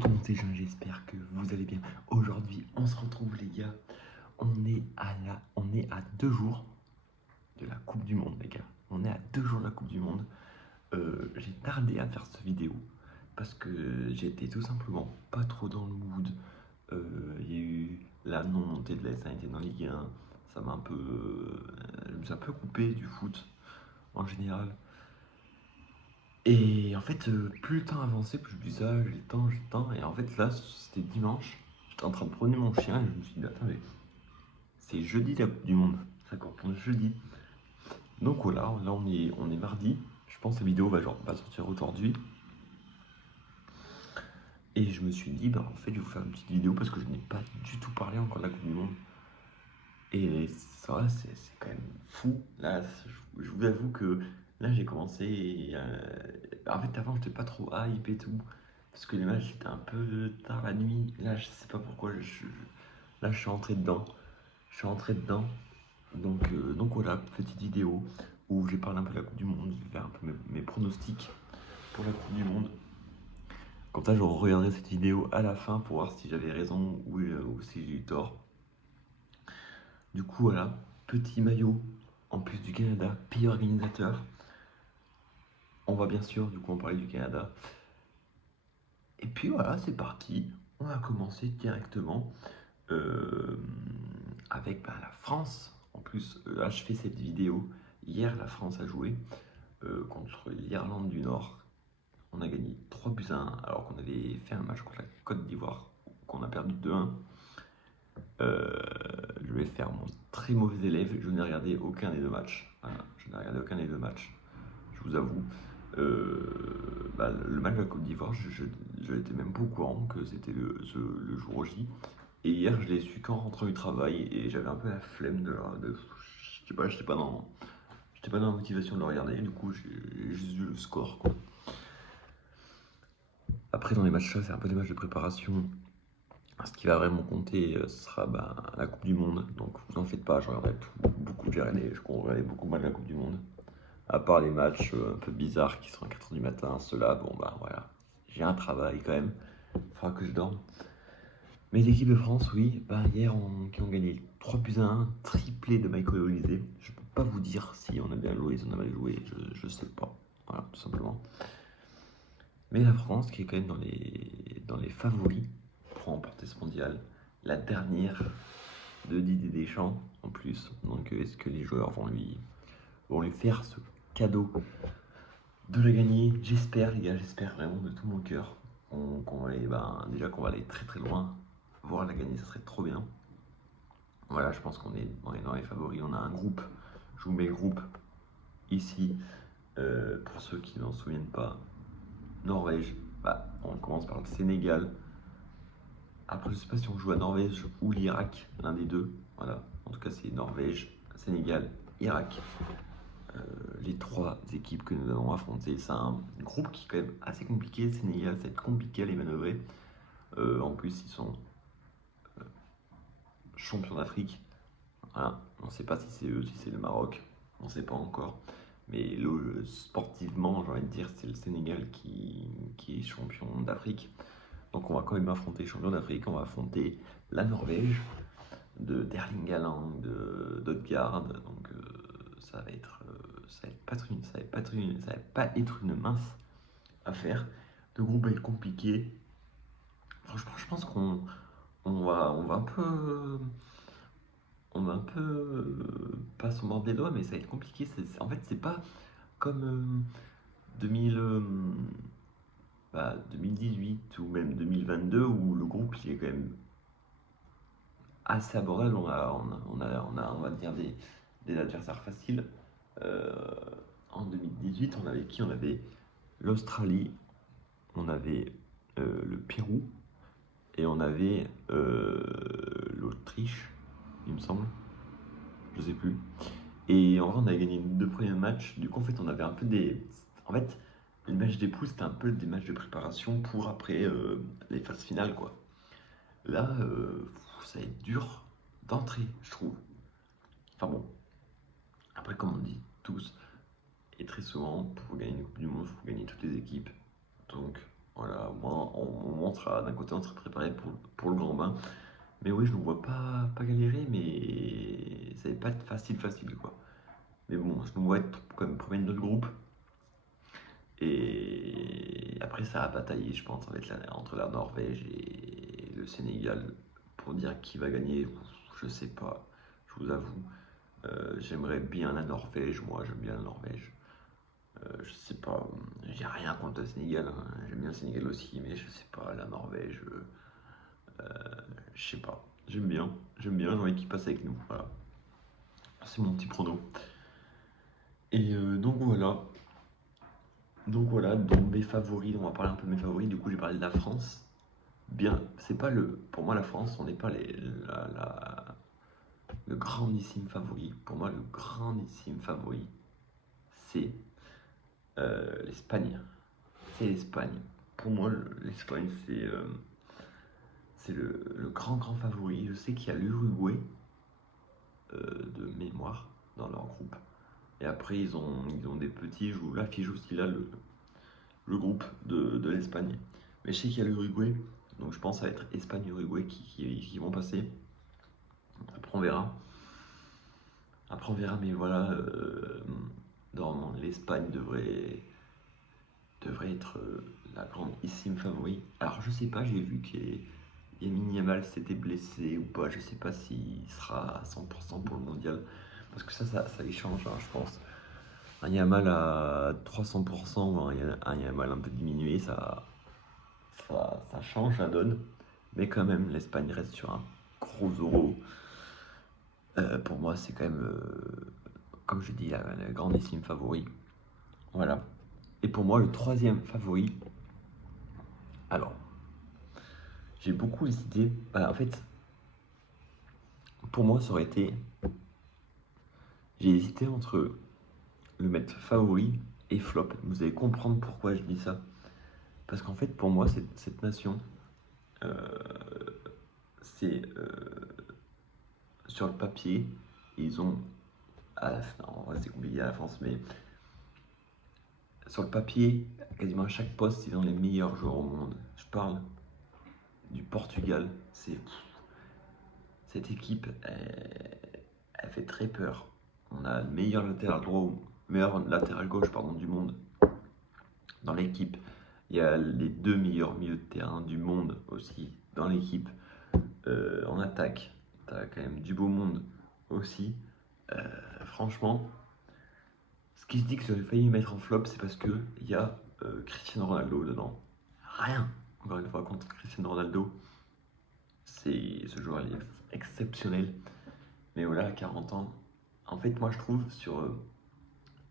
tout le monde, c'est Jean, j'espère que vous allez bien. Aujourd'hui, on se retrouve les gars. On est à 2 jours de la Coupe du Monde les gars. On est à 2 jours de la Coupe du Monde. J'ai tardé à faire cette vidéo parce que j'étais tout simplement pas trop dans le mood. Il y a eu la non-montée de l'AS Saint-Étienne en Ligue 1. Ça m'a un peu... je me suis un peu coupé du foot en général. Et en fait, plus le temps avançait, plus je me disais, ah, j'ai le temps, j'ai le temps. Et en fait, là, c'était dimanche. J'étais en train de promener mon chien et je me suis dit, attends, mais c'est jeudi la Coupe du Monde. Ça correspond jeudi. Donc voilà, là, on est mardi. Je pense que la vidéo va sortir aujourd'hui. Et je me suis dit, bah en fait, je vais vous faire une petite vidéo parce que je n'ai pas du tout parlé encore de la Coupe du Monde. Et ça, c'est quand même fou. Là, je vous avoue que là, j'ai commencé. En fait, avant, j'étais pas trop hype et tout. Parce que les matchs étaient un peu tard la nuit. Là, je sais pas pourquoi. Là, je suis entré dedans. Je suis entré dedans. Donc voilà, petite vidéo où j'ai parlé un peu de la Coupe du Monde. Je vais faire un peu mes pronostics pour la Coupe du Monde. Comme ça, je regarderai cette vidéo à la fin pour voir si j'avais raison ou si j'ai eu tort. Du coup, voilà, petit maillot en plus du Canada, pays organisateur. On va bien sûr, du coup, en parler du Canada. Et puis voilà, c'est parti. On va commencer directement avec la France. En plus, là, je fais cette vidéo. Hier, la France a joué contre l'Irlande du Nord. On a gagné 3-1, alors qu'on avait fait un match contre la Côte d'Ivoire, qu'on a perdu 2-1. Je vais faire mon très mauvais élève. Je n'ai regardé aucun des deux matchs. Voilà, je n'ai regardé aucun des deux matchs. Je vous avoue. Le match de la Côte d'Ivoire, je n'étais même pas au courant que c'était le jour J. Et hier, je l'ai su qu'en rentrant du travail et j'avais un peu la flemme je sais pas, j'étais pas dans la motivation de le regarder. Du coup, j'ai juste vu le score, quoi. Après, dans les matchs là, c'est un peu des matchs de préparation. Ce qui va vraiment compter, ce sera la Coupe du Monde. Donc, vous en faites pas, je regarderai j'ai regardé beaucoup de matchs de la Coupe du Monde. À part les matchs un peu bizarres qui sont à 4h du matin, ceux-là, bon voilà. J'ai un travail quand même, il faudra que je dorme. Mais l'équipe de France, oui, hier, qui ont gagné 3-1, triplé de Michael Olise. Je peux pas vous dire si on a bien joué, si on a mal joué, je sais pas. Voilà, tout simplement. Mais la France, qui est quand même dans les favoris pour remporter ce mondial, la dernière de Didier Deschamps en plus. Donc est-ce que les joueurs vont lui faire ce cadeau de la gagner? J'espère les gars, j'espère vraiment de tout mon cœur qu'on va aller, déjà qu'on va aller très très loin. Voir la gagner, ça serait trop bien. Voilà, je pense qu'on est dans les favoris. On a un groupe, je vous mets le groupe ici. Pour ceux qui n'en souviennent pas, Norvège, on commence par le Sénégal. Après, je sais pas si on joue à Norvège ou l'Irak, l'un des deux. Voilà, en tout cas, c'est Norvège, Sénégal, Irak. Les trois équipes que nous allons affronter. C'est un groupe qui est quand même assez compliqué. Le Sénégal, ça va être compliqué à les manœuvrer. En plus, ils sont champions d'Afrique. Voilà. On ne sait pas si c'est eux, si c'est le Maroc. On ne sait pas encore. Mais sportivement, j'ai envie de dire, c'est le Sénégal qui est champion d'Afrique. Donc on va quand même affronter les champions d'Afrique. On va affronter la Norvège d'Erling Haaland, d'Odegaard. Donc ça va pas être une mince affaire. Le groupe va être compliqué. Franchement, je pense qu'on va un peu pas se mordre les doigts, mais ça va être compliqué. En fait, c'est pas comme 2018 ou même 2022 où le groupe il est quand même assez abordable. On va dire des adversaires faciles. En 2018, on avait qui? On avait l'Australie, on avait le Pérou et on avait l'Autriche, il me semble. Je sais plus. Et en vrai, on avait gagné les 2 premiers matchs. Du coup, en fait, on avait un peu des. En fait, les matchs des poules, c'était un peu des matchs de préparation pour après les phases finales, quoi. Là, ça va être dur d'entrer, je trouve. Enfin bon. Après, comme on dit tous, et très souvent, pour gagner une Coupe du Monde, il faut gagner toutes les équipes. Donc, voilà, moi, on montre d'un côté on serait préparé pour le grand bain. Mais oui, je ne vois pas galérer, mais ça va pas être facile quoi. Mais bon, je nous vois être comme premier de notre groupe. Et après, ça va batailler, je pense, entre la Norvège et le Sénégal pour dire qui va gagner. Je sais pas, je vous avoue. J'aimerais bien la Norvège, moi j'aime bien la Norvège. Je sais pas, j'ai rien contre le Sénégal, hein. J'aime bien le Sénégal aussi, mais je sais pas, la Norvège, je sais pas. J'aime bien, j'ai envie qu'ils passent avec nous, voilà. C'est mon petit prono. Et donc mes favoris, on va parler un peu de mes favoris, du coup j'ai parlé de la France. Bien, c'est pas pour moi la France, on n'est pas le grandissime favori. Pour moi, le grandissime favori, c'est l'Espagne. C'est l'Espagne. Pour moi, l'Espagne, c'est le grand favori. Je sais qu'il y a l'Uruguay de mémoire dans leur groupe. Et après, ils ont des petits, je l'affiche aussi là, le groupe de l'Espagne. Mais je sais qu'il y a l'Uruguay, donc je pense que ça va être Espagne-Uruguay qui vont passer. Après, on verra. Mais voilà, normalement, l'Espagne devrait être la grandissime favori. Alors, je sais pas, j'ai vu qu'Yamin Yamal s'était blessé ou pas. Je sais pas s'il sera à 100% pour le mondial. Parce que ça y change, hein, je pense. Un Yamal à 300% ou un Yamal un peu diminué, ça change la donne. Mais quand même, l'Espagne reste sur un gros euro. Pour moi, c'est quand même, comme je dis, la grandissime favori. Voilà. Et pour moi, le troisième favori, alors, j'ai beaucoup hésité. En fait, pour moi, ça aurait été. J'ai hésité entre le mettre favori et flop. Vous allez comprendre pourquoi je dis ça. Parce qu'en fait, pour moi, cette nation, c'est sur le papier, ils ont. En vrai, c'est compliqué à la France, mais sur le papier, quasiment à chaque poste, ils ont les meilleurs joueurs au monde. Je parle du Portugal. Cette équipe, elle fait très peur. On a le meilleur latéral droit, meilleur latéral gauche du monde dans l'équipe. Il y a les deux meilleurs milieux de terrain du monde aussi dans l'équipe. En attaque, t'as quand même du beau monde aussi. Franchement, ce qui se dit que j'aurais failli mettre en flop, c'est parce que il y a Cristiano Ronaldo dedans. Rien, encore une fois, contre Cristiano Ronaldo. Ce joueur il est exceptionnel. Mais voilà, à 40 ans. En fait, moi je trouve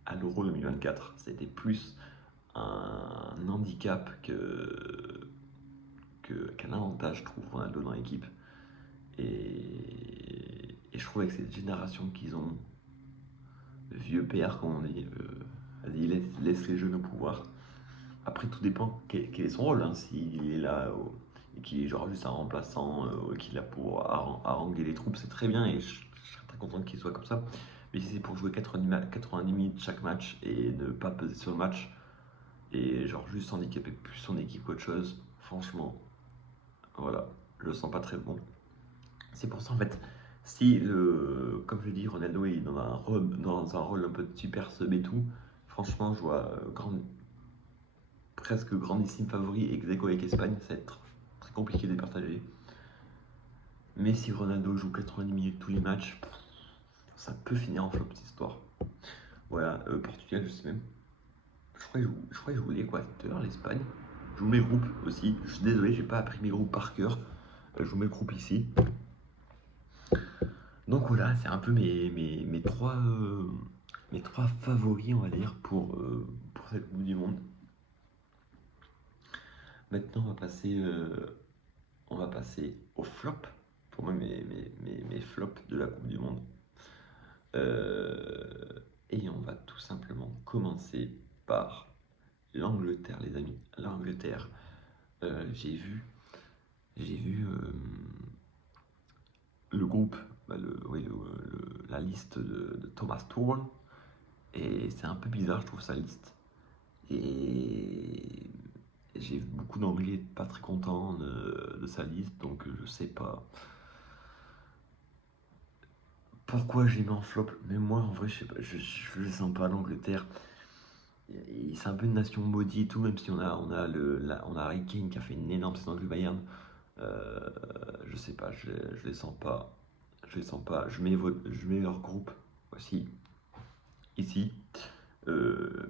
à l'Euro 2024, c'était plus un handicap qu'un avantage, je trouve, Ronaldo dans l'équipe. Et je trouve avec cette génération qu'ils ont, le vieux PR, comme on dit, vas-y, laisse les jeunes au pouvoir. Après, tout dépend quel est son rôle. Hein. S'il est là et qu'il est genre juste un remplaçant, qu'il a pour haranguer les troupes, c'est très bien et je serais très content qu'il soit comme ça. Mais si c'est pour jouer 90 minutes chaque match et ne pas peser sur le match et genre juste handicaper plus son équipe qu'autre chose, franchement, voilà, je le sens pas très bon. C'est pour ça en fait, si comme je dis, Ronaldo est dans un rôle un peu de super sub et tout, franchement, je vois presque grandissime favori ex aequo avec Espagne, ça va être très compliqué de les partager. Mais si Ronaldo joue 90 minutes tous les matchs, ça peut finir en flop cette histoire. Voilà, Portugal, je sais même. Je crois que je joue l'Équateur, l'Espagne. Je joue mes groupes aussi. Je suis désolé, j'ai pas appris mes groupes par cœur. Je joue mes groupes ici. Donc voilà, c'est un peu mes trois favoris, on va dire, pour cette Coupe du Monde. Maintenant, on va passer au flop. Pour moi, mes flops de la Coupe du Monde. Et on va tout simplement commencer par l'Angleterre, les amis. L'Angleterre. J'ai vu le groupe, la liste de Thomas Tuchel. Et c'est un peu bizarre, je trouve, sa liste. Et J'ai vu beaucoup d'Anglais pas très contents de sa liste, donc je sais pas pourquoi j'ai mis en flop. Mais moi, en vrai, je sais pas, je le sens pas, l'Angleterre. C'est un peu une nation maudite et tout, même si on a Harry Kane qui a fait une énorme saison avec le Bayern. Euh, je sais pas, je les sens pas. Je les sens pas. Je mets leur groupe aussi, ici.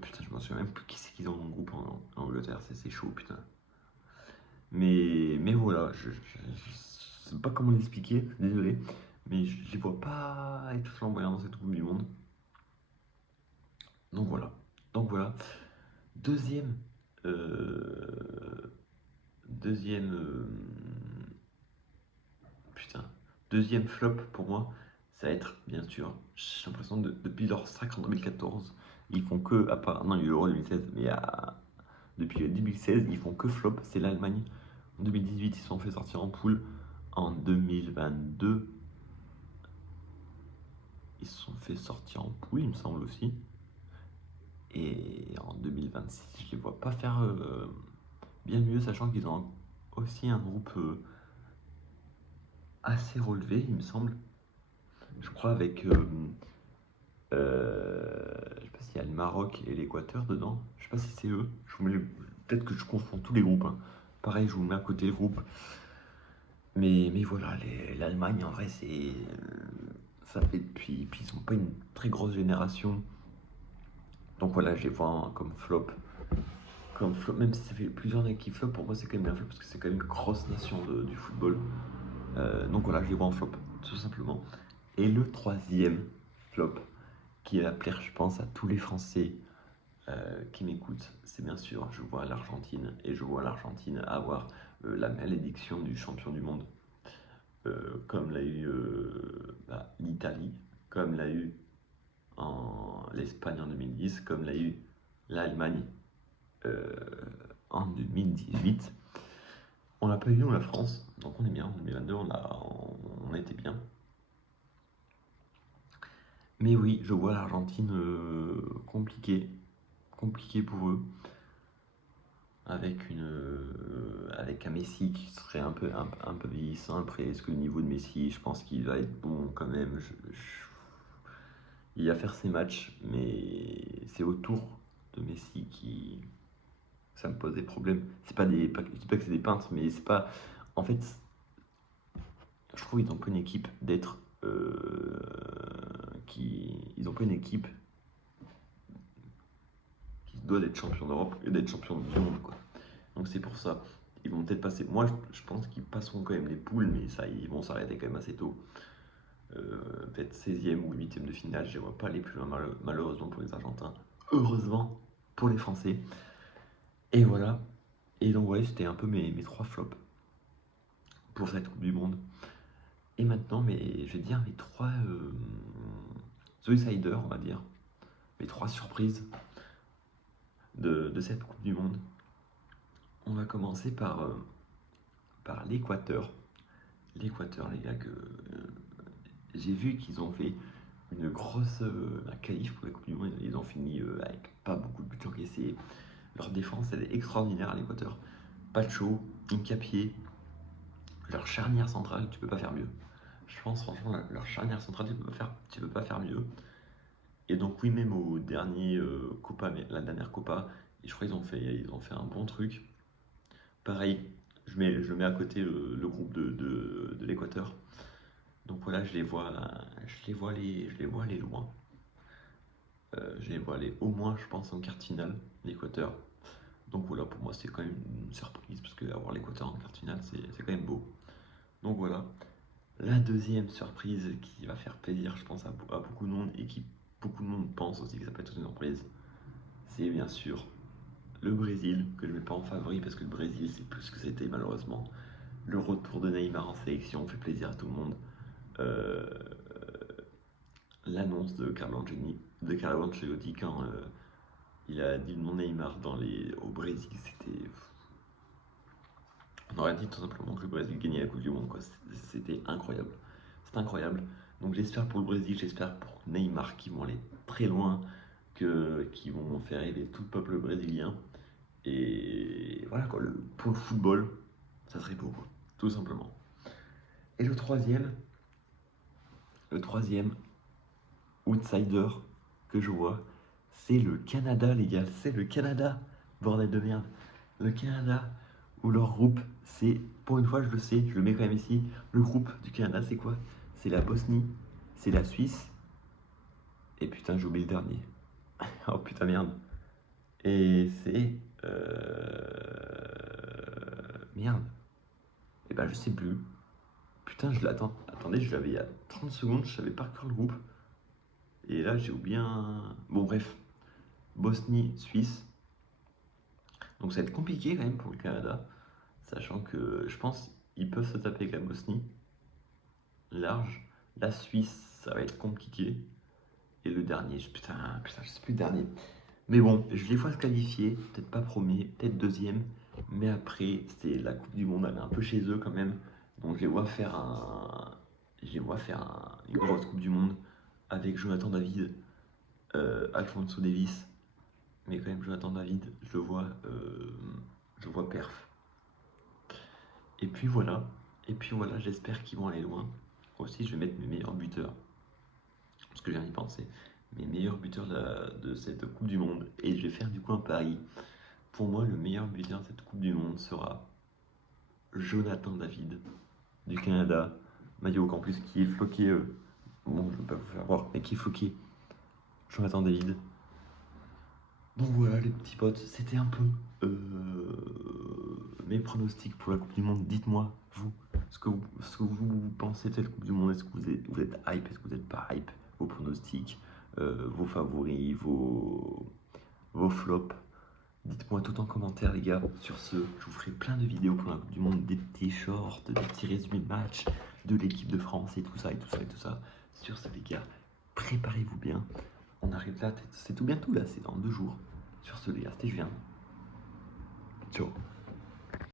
Putain, je m'en souviens même plus qui c'est qu'ils ont dans le groupe en Angleterre, c'est chaud, putain. Mais voilà, je sais pas comment l'expliquer, désolé, mais je les vois pas être flamboyants dans cette Coupe du Monde. Donc voilà. Donc voilà. Deuxième. euh, deuxième. Putain. Deuxième flop pour moi, ça va être, bien sûr, j'ai l'impression depuis leur sacre en 2014, ils font que, à part, non, il y a eu l'Euro 2016, mais depuis 2016, ils font que flop, c'est l'Allemagne. En 2018, ils se sont fait sortir en poule. En 2022, ils se sont fait sortir en poule, il me semble aussi. Et en 2026, je les vois pas faire bien mieux, sachant qu'ils ont aussi un groupe assez relevé, il me semble. Je crois avec. Je sais pas s'il y a le Maroc et l'Équateur dedans. Je sais pas si c'est eux. Peut-être que je confonds tous les groupes, hein. Pareil, je vous mets à côté le groupe. Mais voilà, l'Allemagne, en vrai, ça fait depuis. Puis ils ont pas une très grosse génération. Donc voilà, je les vois comme flop. Comme flop, même si ça fait plusieurs années qui flop, pour moi c'est quand même un flop parce que c'est quand même une grosse nation du football. Donc voilà, je les vois en flop, tout simplement. Et le troisième flop, qui va plaire, je pense, à tous les Français qui m'écoutent, c'est bien sûr, je vois l'Argentine, et je vois l'Argentine avoir la malédiction du champion du monde, comme l'a eu l'Italie, comme l'a eu l'Espagne en 2010, comme l'a eu l'Allemagne euh, en 2018. On l'a pas eu, nous, la France, donc on est bien. En 2022, on a été bien. Mais oui, je vois l'Argentine compliquée pour eux, avec un Messi qui serait un peu vieillissant. Après, est-ce que le niveau de Messi, je pense qu'il va être bon quand même. Il va faire ses matchs, mais c'est autour de Messi qui, ça me pose des problèmes. C'est pas des, pas- Je dis pas que c'est des peintres, mais c'est pas. En fait, je trouve qu'ils ont pas une équipe d'être. Ils ont pas une équipe qui doit être champion d'Europe et d'être champion du monde, quoi. Donc c'est pour ça. Ils vont peut-être passer. Moi, je pense qu'ils passeront quand même les poules, mais ça, ils vont s'arrêter quand même assez tôt. Peut-être 16e ou 8e de finale. Je ne vois pas aller plus loin, malheureusement pour les Argentins. Heureusement pour les Français. Et voilà. Et donc, ouais, c'était un peu mes trois flops pour cette Coupe du Monde. Et maintenant, je vais dire mes trois outsiders, on va dire. Mes trois surprises de cette Coupe du Monde. On va commencer par l'Équateur. L'Équateur, les gars, que j'ai vu qu'ils ont fait une grosse qualif pour la Coupe du Monde. Ils ont fini avec pas beaucoup de buts encaissés. Leur défense, elle est extraordinaire à l'Équateur. Pacho, Incapié, leur charnière centrale, tu peux pas faire mieux. Je pense franchement, leur charnière centrale, tu peux pas faire mieux. Et donc oui, même au dernier Copa, la dernière Copa, je crois qu'ils ont fait un bon truc. Pareil, je mets à côté le groupe de l'Équateur. Donc voilà, je les vois aller loin. Je les vois aller au moins, je pense, en quart finale, l'Équateur. Donc voilà, pour moi, c'est quand même une surprise, parce que avoir l'Équateur en quart finale, c'est quand même beau. Donc voilà. La deuxième surprise qui va faire plaisir, je pense, à beaucoup de monde, et qui beaucoup de monde pense aussi que ça peut être une surprise, c'est bien sûr le Brésil, que je ne mets pas en favori, parce que le Brésil, c'est plus ce que c'était malheureusement. Le retour de Neymar en sélection fait plaisir à tout le monde. Euh, L'annonce de Carlo Ancelotti quand il a dit le nom Neymar au Brésil, c'était. On aurait dit tout simplement que le Brésil gagnait la Coupe du Monde, quoi. C'était incroyable. C'est incroyable. Donc j'espère pour le Brésil, j'espère pour Neymar qui vont aller très loin, qui vont faire rêver tout le peuple brésilien. Et voilà quoi, pour le football, ça serait beau, quoi, tout simplement. Et le troisième outsider que je vois, c'est le Canada, les gars. C'est le Canada, bordel de merde. Le Canada, où leur groupe, c'est, pour une fois, je le sais, je le mets quand même ici. Le groupe du Canada, c'est quoi? C'est la Bosnie, c'est la Suisse. Et putain, j'ai oublié le dernier. Oh putain, merde. Et c'est. Merde. Et ben, je sais plus. Putain, je l'attends. Attendez, je l'avais il y a 30 secondes, je savais par cœur le groupe. Et là, j'ai oublié un. Bon, bref. Bosnie, Suisse. Donc, ça va être compliqué quand même pour le Canada. Sachant que je pense qu'ils peuvent se taper avec la Bosnie. Large. La Suisse, ça va être compliqué. Et le dernier, putain, je sais plus le dernier. Mais bon, je les vois se qualifier. Peut-être pas premier, peut-être deuxième. Mais après, c'est la Coupe du Monde, elle est un peu chez eux quand même. Donc, une grosse Coupe du Monde avec Jonathan David, Alphonso Davies. Mais quand même, Jonathan David, je le vois perf. Et puis voilà, j'espère qu'ils vont aller loin. Aussi, je vais mettre mes meilleurs buteurs, parce que je viens d'y penser, mes meilleurs buteurs de cette Coupe du Monde. Et je vais faire du coup un pari. Pour moi, le meilleur buteur de cette Coupe du Monde sera Jonathan David, du Canada. Maillot Campus qui est floqué, bon, je ne vais pas vous faire voir, mais qui est floqué Jonathan David. Donc voilà les petits potes, c'était un peu mes pronostics pour la Coupe du Monde. Dites-moi, vous, ce que vous pensez de cette Coupe du Monde. Est-ce que vous êtes hype, est-ce que vous n'êtes pas hype? Vos pronostics, vos favoris, vos flops. Dites-moi tout en commentaire les gars. Sur ce, je vous ferai plein de vidéos pour la Coupe du Monde, des petits shorts, des petits résumés de match, de l'équipe de France et tout ça, et tout ça, et tout ça. Sur ce les gars, préparez-vous bien. On arrive là, c'est tout bientôt là, c'est dans 2 jours. Sur ce les gars, c'était Julien. Ciao.